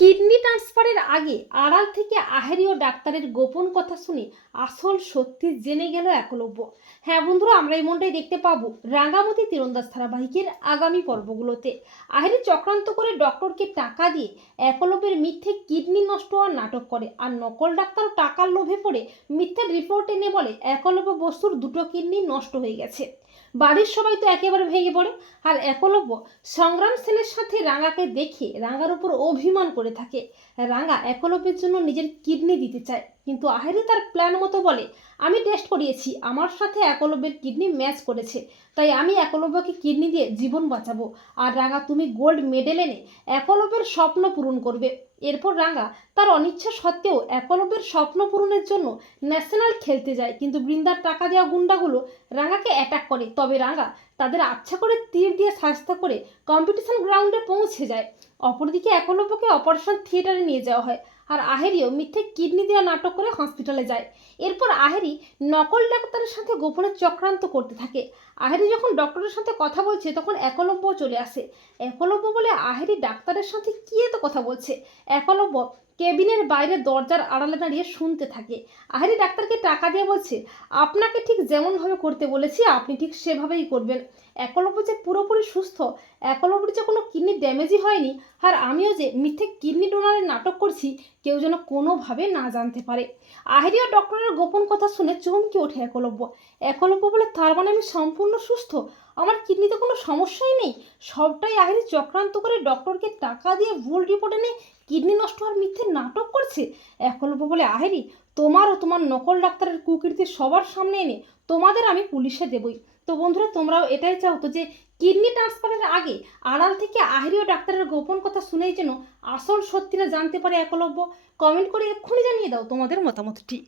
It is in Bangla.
কিডনি ট্রান্সফারের আগে আড়াল থেকে আহেরীয় ডাক্তারের গোপন কথা শুনে আসল সত্যি জেনে গেল একলব্য। হ্যাঁ বন্ধুরা, আমরা এমনটাই দেখতে পাবো রাঙ্গামতি তীরন্দাজ ধারাবাহিকের আগামী পর্বগুলোতে। আহেরি চক্রান্ত করে ডক্টরকে টাকা দিয়ে একলব্যের মিথ্যে কিডনি নষ্ট হওয়ার নাটক করে আর নকল ডাক্তার টাকার লোভে পড়ে মিথ্যের রিপোর্ট এনে বলে একলব্য বস্তুর দুটো কিডনি নষ্ট হয়ে গেছে। বাড়ির সবাই তো একেবারে ভেঙে পড়ে। আর একলব্য সংগ্রাম সেনের সাথে রাঙাকে দেখে রাঙার উপর অভিমান করে থাকে। রাঙা একলব্যের জন্য নিজের কিডনি দিতে চায়। কিন্তু আহেরি তার প্ল্যান মতো বলে, আমি টেস্ট করিয়েছি, আমার সাথে একলব্যের কিডনি ম্যাচ করেছে। তাই আমি একলব্যকে কিডনি দিয়ে জীবন বাঁচাবো। আর রাঙা, তুমি গোল্ড মেডেল এনে একলব্যের স্বপ্ন পূরণ করবে। এরপর রাঙা তার অনিচ্ছা সত্ত্বেও একলব্যের স্বপ্ন পূরণের জন্য ন্যাশনাল খেলতে যায়। কিন্তু বৃন্দার টাকা দেওয়া গুন্ডাগুলো রাঙাকে অ্যাটাক করে। তবে রাঙা তাদের আচ্ছা করে তীর দিয়ে শাস্তা করে কম্পিটিশন গ্রাউন্ডে পৌঁছে যায়। অপরদিকে একলব্যকে অপারেশন থিয়েটারে নিয়ে যাওয়া হয় আর আহেরিও মিথ্যে কিডনি দেওয়া নাটক করে হসপিটালে যায়। এরপর আহেরি নকল ডাক্তারের সাথে গোপনে চক্রান্ত করতে থাকে। আহেরি যখন ডক্টরের সাথে কথা বলছে তখন একলব্য চলে আসে। একলব্য বলে, আহেরি ডাক্তারের সাথে কি এত কথা বলছে? একলব্য কেবিনের বাইরে দরজার আড়ালে দাঁড়িয়ে শুনতে থাকে। আহেরি ডাক্তারকে টাকা দিয়ে বলছে, আপনাকে ঠিক যেমনভাবে করতে বলেছি, আপনি ঠিক সেভাবেই করবেন। একলব্য যে পুরোপুরি সুস্থ একলব্যের যে কোনো কিডনি ড্যামেজই হয়নি, আর আমিও যে মিথ্যে কিডনি ডোনারের নাটক করছি, কেউ যেন কোনোভাবে না জানতে পারে। আহেরিয়া ডক্টরের গোপন কথা শুনে চমকে ওঠে একলব্য। একলব্য বলে তার মানে আমি সম্পূর্ণ সুস্থ? আমার কিডনিতে কোনো সমস্যাই নেই? সবটাই আহেরি চক্রান্ত করে ডক্টরকে টাকা দিয়ে ভুল রিপোর্ট এনে কিডনি নষ্ট হওয়ার মিথ্যে নাটক করছে? একলব্য বলে, আহেরি, তোমার ও তোমার নকল ডাক্তারের কুকীর্তি সবার সামনে এনে তোমাদের আমি পুলিশে দেবই। তো বন্ধুরা, তোমরাও এটাই চাও তো যে কিডনি ট্রান্সফারের আগে আড়াল থেকে আহেরি ও ডাক্তারের গোপন কথা শুনেই যেন আসল সত্যিটা জানতে পারে একলব্য কমেন্ট করে এক্ষুনি জানিয়ে দাও তোমাদের মতামতটি।